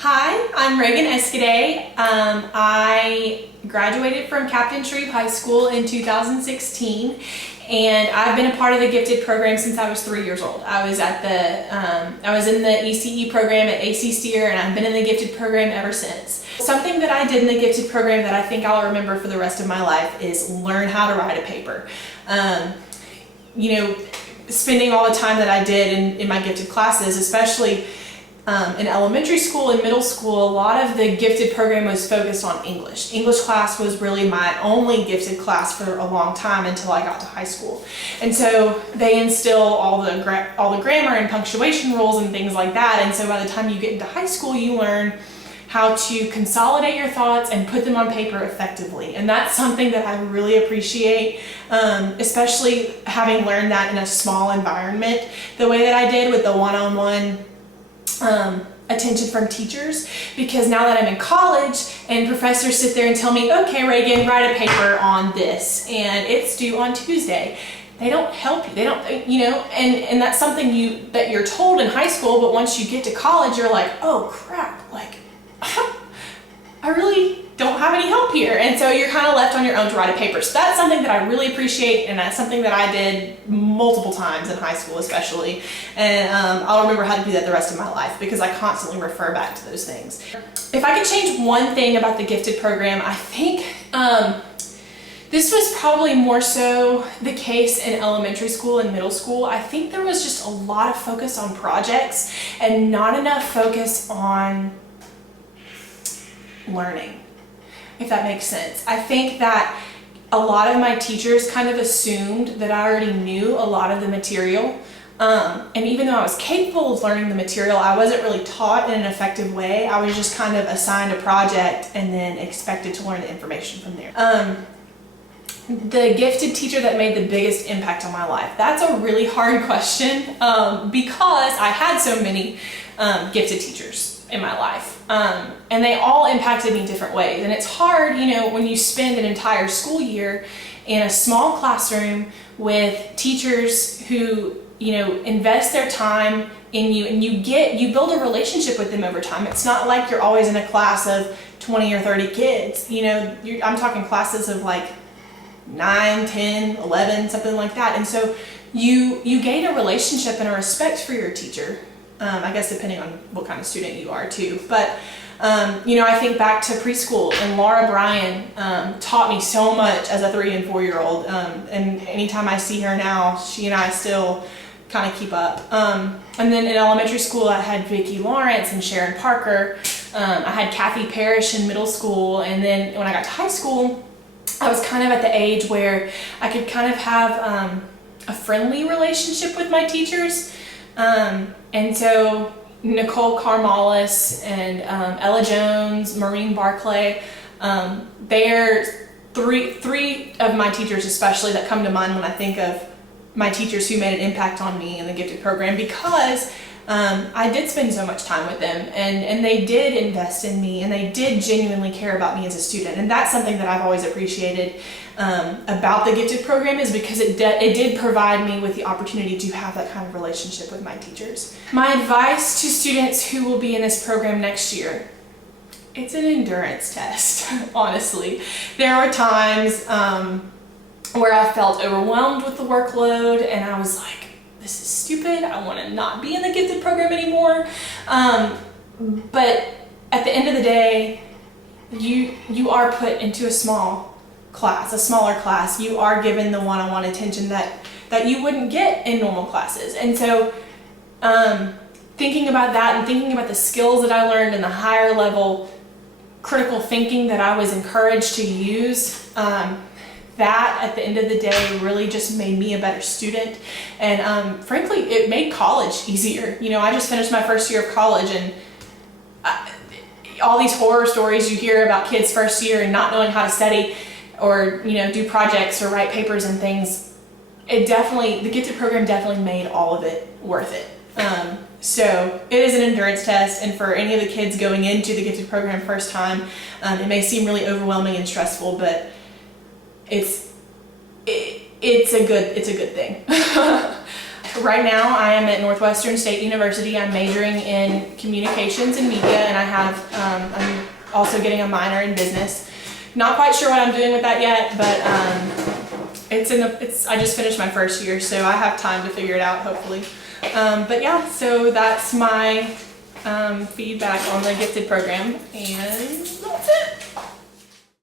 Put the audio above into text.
Hi, I'm Reagan Escaday. I graduated from Captain Shreve High School in 2016, and I've been a part of the Gifted program since I was 3 years old. I was in the ECE program at AC Steer, and I've been in the Gifted program ever since. Something that I did in the Gifted program that I think I'll remember for the rest of my life is learn how to write a paper. Spending all the time that I did in my Gifted classes, especially in elementary school and middle school, a lot of the Gifted program was focused on English. English class was really my only Gifted class for a long time until I got to high school. And so they instill all the grammar and punctuation rules and things like that. And so by the time you get into high school, you learn how to consolidate your thoughts and put them on paper effectively. And that's something that I really appreciate, especially having learned that in a small environment, the way that I did with the one-on-one attention from teachers, because now that I'm in college and professors sit there and tell me, okay, Reagan, write a paper on this and it's due on Tuesday. They don't help you. They don't, and that's something that you're told in high school, but once you get to college, you're like, oh crap, like, I really don't have any help here. And so you're kind of left on your own to write a paper. So that's something that I really appreciate, and that's something that I did multiple times in high school especially. And I'll remember how to do that the rest of my life because I constantly refer back to those things. If I could change one thing about the Gifted program, I think this was probably more so the case in elementary school and middle school. I think there was just a lot of focus on projects and not enough focus on learning, if that makes sense. I think that a lot of my teachers kind of assumed that I already knew a lot of the material. And even though I was capable of learning the material, I wasn't really taught in an effective way. I was just kind of assigned a project and then expected to learn the information from there. The Gifted teacher that made the biggest impact on my life. That's a really hard question because I had so many Gifted teachers in my life. And they all impacted me in different ways. And it's hard, when you spend an entire school year in a small classroom with teachers who, invest their time in you, and you build a relationship with them over time. It's not like you're always in a class of 20 or 30 kids. I'm talking classes of like 9, 10, 11, something like that. And so you gain a relationship and a respect for your teacher. I guess depending on what kind of student you are too. But, I think back to preschool, and Laura Bryan taught me so much as a 3 and 4 year old. And anytime I see her now, she and I still kind of keep up. And then in elementary school, I had Vicki Lawrence and Sharon Parker. I had Kathy Parish in middle school. And then when I got to high school, I was kind of at the age where I could kind of have a friendly relationship with my teachers. And so Nicole Carmalis and Ella Jones, Maureen Barclay, they're three of my teachers especially that come to mind when I think of my teachers who made an impact on me in the Gifted program, because I did spend so much time with them, and they did invest in me, and they did genuinely care about me as a student. And that's something that I've always appreciated about the Gifted program, is because it did provide me with the opportunity to have that kind of relationship with my teachers. My advice to students who will be in this program next year: it's an endurance test, honestly. There were times where I felt overwhelmed with the workload, and I was like, this is stupid, I want to not be in the Gifted program anymore. But at the end of the day, you are put into a smaller class. You are given the one-on-one attention that you wouldn't get in normal classes. And so thinking about that and thinking about the skills that I learned and the higher level critical thinking that I was encouraged to use, that at the end of the day really just made me a better student. And frankly, it made college easier. I just finished my first year of college, and all these horror stories you hear about kids first year and not knowing how to study or do projects or write papers and things, the Gifted program definitely made all of it worth it. So it is an endurance test, and for any of the kids going into the Gifted program first time, it may seem really overwhelming and stressful, but it's a good thing. Right now I am at Northwestern State University. I'm majoring in communications and media, and I'm also getting a minor in business. Not quite sure what I'm doing with that yet, but I just finished my first year, so I have time to figure it out, hopefully. But yeah, so that's my feedback on the gifted program, and that's it.